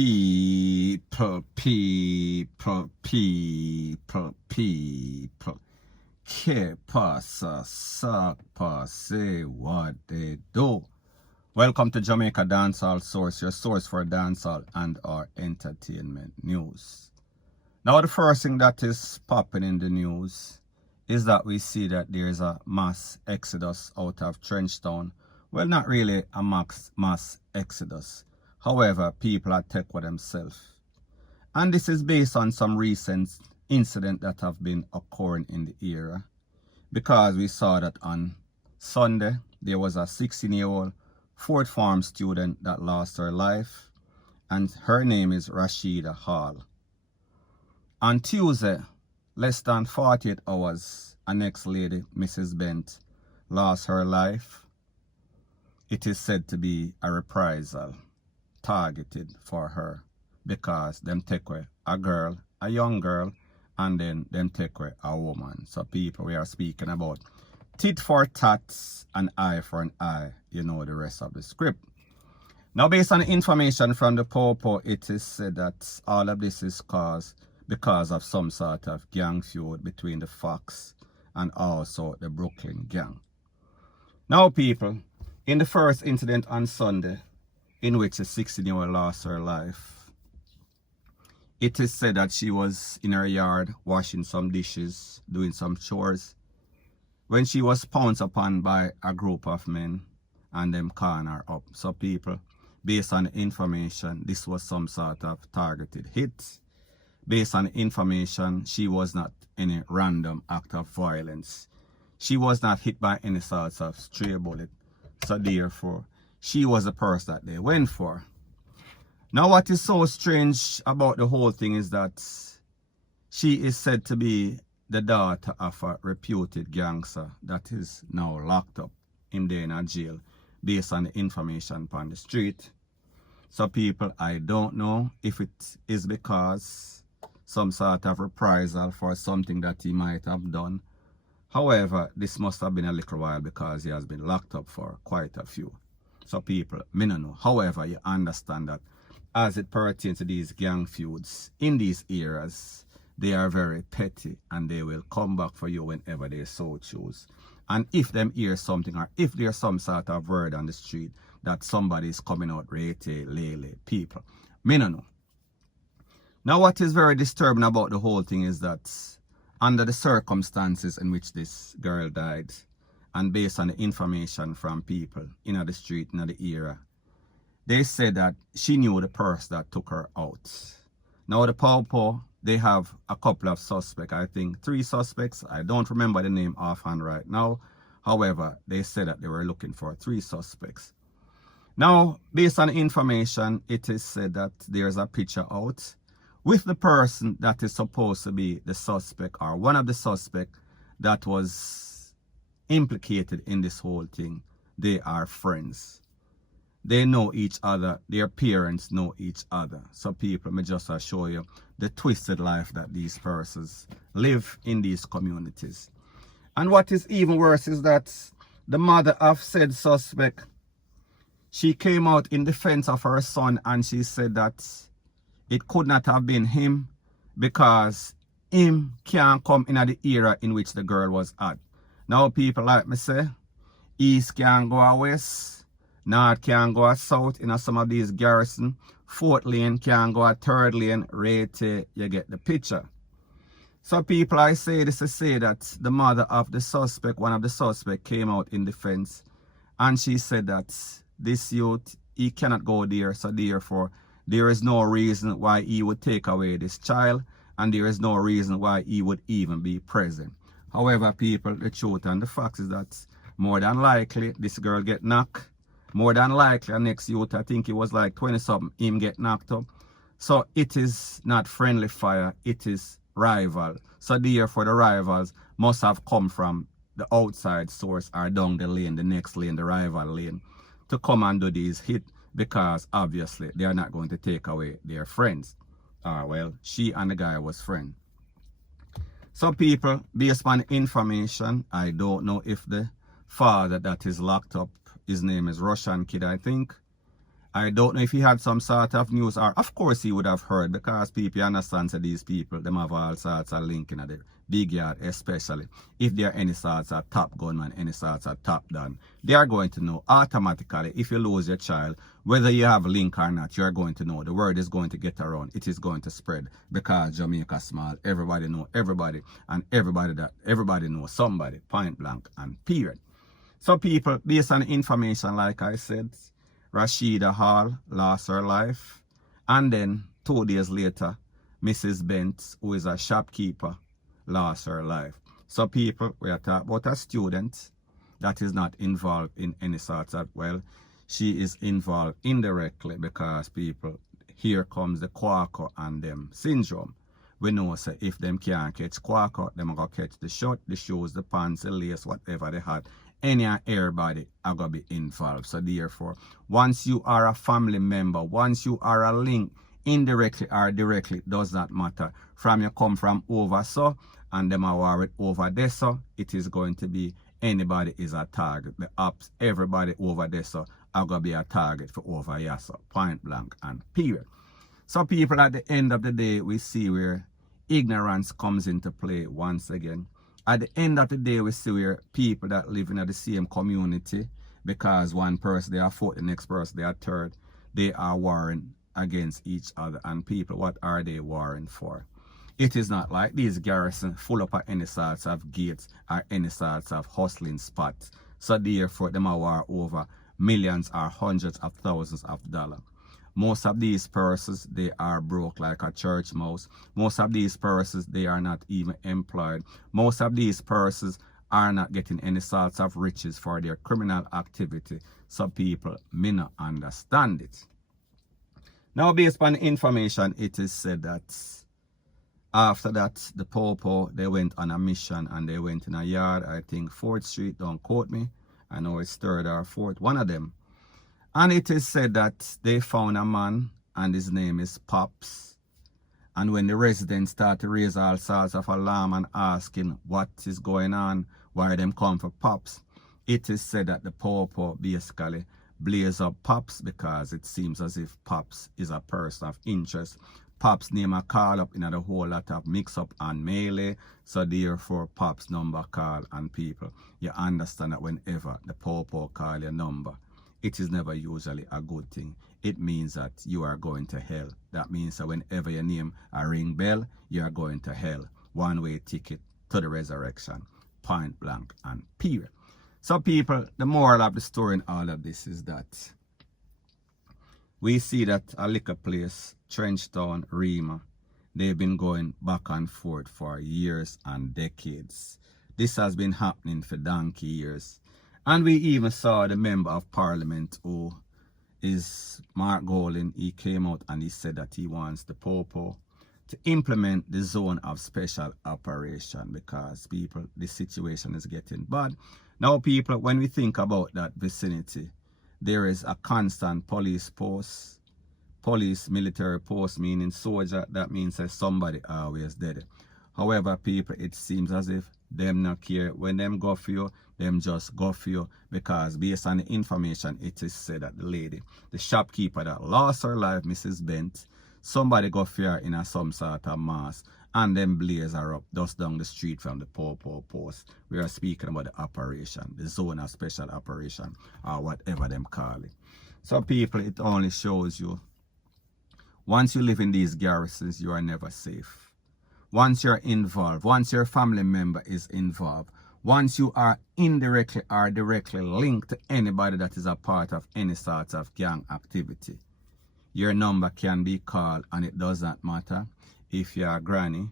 K pasa, sak say what they do. Welcome to Jamaica Dancehall Source, your source for dancehall and our entertainment news. Now the first thing that is popping in the news is that we see that there is a mass exodus out of Trenchtown. Well, not really a mass exodus. However, people are tech with themselves. And this is based on some recent incidents that have been occurring in the area. Because we saw that on Sunday, there was a 16-year-old fourth form student that lost her life. And her name is Rashida Hall. On Tuesday, less than 48 hours, a next lady, Mrs. Bent, lost her life. It is said to be a reprisal targeted for her because them take away a girl, a young girl, and then them take away a woman. So people, we are speaking about tit for tat, an eye for an eye. You know the rest of the script. Now, based on the information from the P0P, it is said that all of this is caused because of some sort of gang feud between the Fox and also the Brooklyn gang. Now, people, in the first incident on Sunday, in which a 16-year-old lost her life, it is said that she was in her yard washing some dishes, doing some chores, when she was pounced upon by a group of men and them calling her up. So people, based on the information, this was some sort of targeted hit. Based on the information, she was not any random act of violence. She was not hit by any sorts of stray bullet. So therefore, she was the person that they went for. Now what is so strange about the whole thing is that she is said to be the daughter of a reputed gangster that is now locked up in a jail based on the information on the street. So people, I don't know if it is because some sort of reprisal for something that he might have done. However, this must have been a little while because he has been locked up for quite a few. So people, me no know. However, you understand that as it pertains to these gang feuds in these areas, they are very petty and they will come back for you whenever they so choose. And if them hear something or if there's some sort of word on the street that somebody is coming out rete, lele, people, me no know. Now what is very disturbing about the whole thing is that under the circumstances in which this girl died, and based on the information from people in the street, in the area, they said that she knew the person that took her out. Now the P0P, they have a couple of suspects, I think 3 suspects. I don't remember the name offhand right now. However, they said that they were looking for 3 suspects. Now, based on the information, it is said that there's a picture out with the person that is supposed to be the suspect or one of the suspects that was implicated in this whole thing. They are friends. They know each other. Their parents know each other. So people, may just show you the twisted life that these persons live in these communities. And what is even worse is that the mother of said suspect, she came out in defense of her son and she said that it could not have been him because him can't come in the era in which the girl was at. Now people, like me say, east can go west, north can go south in some of these garrison, 4th lane can go 3rd lane, right, you get the picture. So people, I say this to say that the mother of the suspect, one of the suspects, came out in defense and she said that this youth, he cannot go there, so therefore there is no reason why he would take away this child and there is no reason why he would even be present. However, people, the truth and the fact is that more than likely this girl get knocked. More than likely, the next youth, I think it was like 20-something, him get knocked up. So it is not friendly fire, it is rival. So therefore the rivals must have come from the outside source or down the lane, the next lane, the rival lane, to come and do these hit because obviously they are not going to take away their friends. Well, she and the guy was friends. So people, based on information, I don't know if the father that is locked up, his name is Russian Kid, I think. I don't know if he had some sort of news, or of course he would have heard, because people understand that these people, them have all sorts of linking at the big yard, especially if there are any sorts of top gunman, any sorts of top down. They are going to know automatically if you lose your child, whether you have a link or not, you're going to know. The word is going to get around. It is going to spread, because Jamaica small. Everybody know everybody, and everybody knows somebody, point blank and period. So people, based on information, like I said, Rashida Hall lost her life, and then 2 days later, Mrs. Bent, who is a shopkeeper, lost her life. So people, we are talking about a student that is not involved in any sort of, well, she is involved indirectly, because people, here comes the Quaker and them syndrome. We know, say, if them can't catch Quaker, them are going to catch the shirt, the shoes, the pants, the lace, whatever they had. Any and everybody are going to be involved. So therefore, once you are a family member, once you are a link, indirectly or directly, does not matter. From you come from over so, and them are worried over there so, it is going to be anybody is a target. The ops, everybody over there so, are going to be a target for over here so, point blank and period. So people, at the end of the day, we see where ignorance comes into play once again. At the end of the day, we see where people that live in the same community, because one person, they are fourth, the next person, they are third, they are warring against each other. And people, what are they warring for? It is not like these garrisons full up of any sorts of gates or any sorts of hustling spots. So therefore, them are war over millions or hundreds of thousands of dollars. Most of these persons, they are broke like a church mouse. Most of these persons, they are not even employed. Most of these persons are not getting any sorts of riches for their criminal activity. So people may not understand it. Now, based on information, it is said that after that, the P0P, they went on a mission, and they went in a yard, I think 4th Street, don't quote me. I know it's 3rd or 4th, one of them. And it is said that they found a man, and his name is Pops. And when the residents start to raise all sorts of alarm and asking what is going on, why them come for Pops, it is said that the P0P basically blaze up Pops, because it seems as if Pops is a person of interest. Pops name a call up in a whole lot of mix up and melee, so therefore Pops number call, and people, you understand that whenever the P0P call your number, it is never usually a good thing. It means that you are going to hell. That means that whenever your name a ring bell, you are going to hell. One-way ticket to the resurrection. Point blank and period. So people, the moral of the story in all of this is that we see that a liquor place, Trenchtown, Rema, they've been going back and forth for years and decades. This has been happening for donkey years. And we even saw the member of parliament, who is Mark Golin. He came out and he said that he wants the P0P to implement the zone of special operation, because people, the situation is getting bad. Now people, when we think about that vicinity, there is a constant police post, police military post, meaning soldier. That means that somebody always dead. However, people, it seems as if them not care. When them go for you, them just go for you, because based on the information, it is said that the lady, the shopkeeper that lost her life, Mrs. Bent, somebody go for her in a some sort of mass, and then blaze her up just down the street from the P0P post. We are speaking about the operation, the zone of special operation, or whatever them call it. So people, it only shows you, once you live in these garrisons, you are never safe. Once you're involved, once your family member is involved, once you are indirectly or directly linked to anybody that is a part of any sort of gang activity, your number can be called, and it does not matter if you are granny,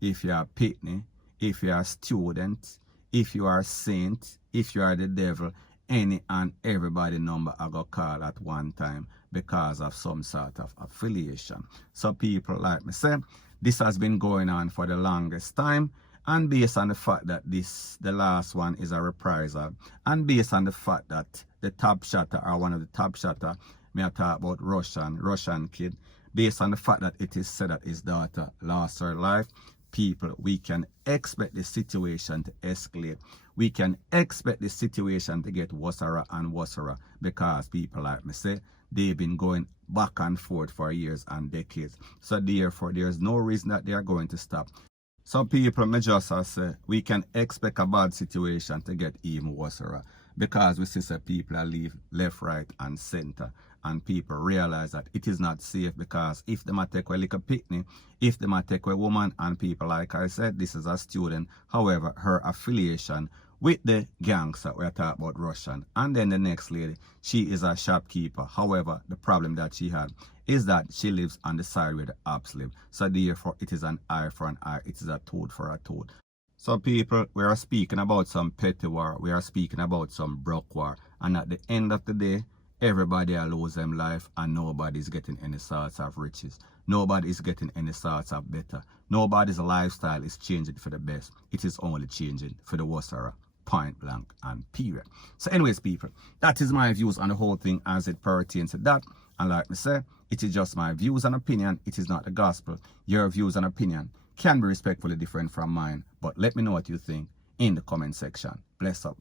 if you are pitney, if you are student, if you are saint, if you are the devil, any and everybody number I got call at one time because of some sort of affiliation. So people, like me say, this has been going on for the longest time, and based on the fact that the last one is a reprisal, and based on the fact that the top shotter, or one of the top shotter, may I talk about Russian kid, based on the fact that it is said that his daughter lost her life, people, we can expect the situation to escalate. We can expect the situation to get worse and worse, because people, like me say, they've been going back and forth for years and decades. So therefore, there's no reason that they are going to stop. Some people may just say we can expect a bad situation to get even worse, because we see people are leave left, right, and center, and people realize that it is not safe, because if they might take a little picnic, if they might take a woman, and people, like I said, this is a student, however, her affiliation with the gangs that we're talking about, Russian, and then the next lady, she is a shopkeeper. However, the problem that she had is that she lives on the side where the ops live. So therefore, it is an eye for an eye, it is a tooth for a tooth. So people, we are speaking about some petty war, we are speaking about some broke war, and at the end of the day, everybody will lose them life, and nobody's getting any sorts of riches. Nobody's getting any sorts of better. Nobody's lifestyle is changing for the best. It is only changing for the worse, point blank and period. So anyways, people, that is my views on the whole thing as it pertains to that. And like me say, it is just my views and opinion. It is not the gospel. Your views and opinion can be respectfully different from mine, but let me know what you think in the comment section. Bless up.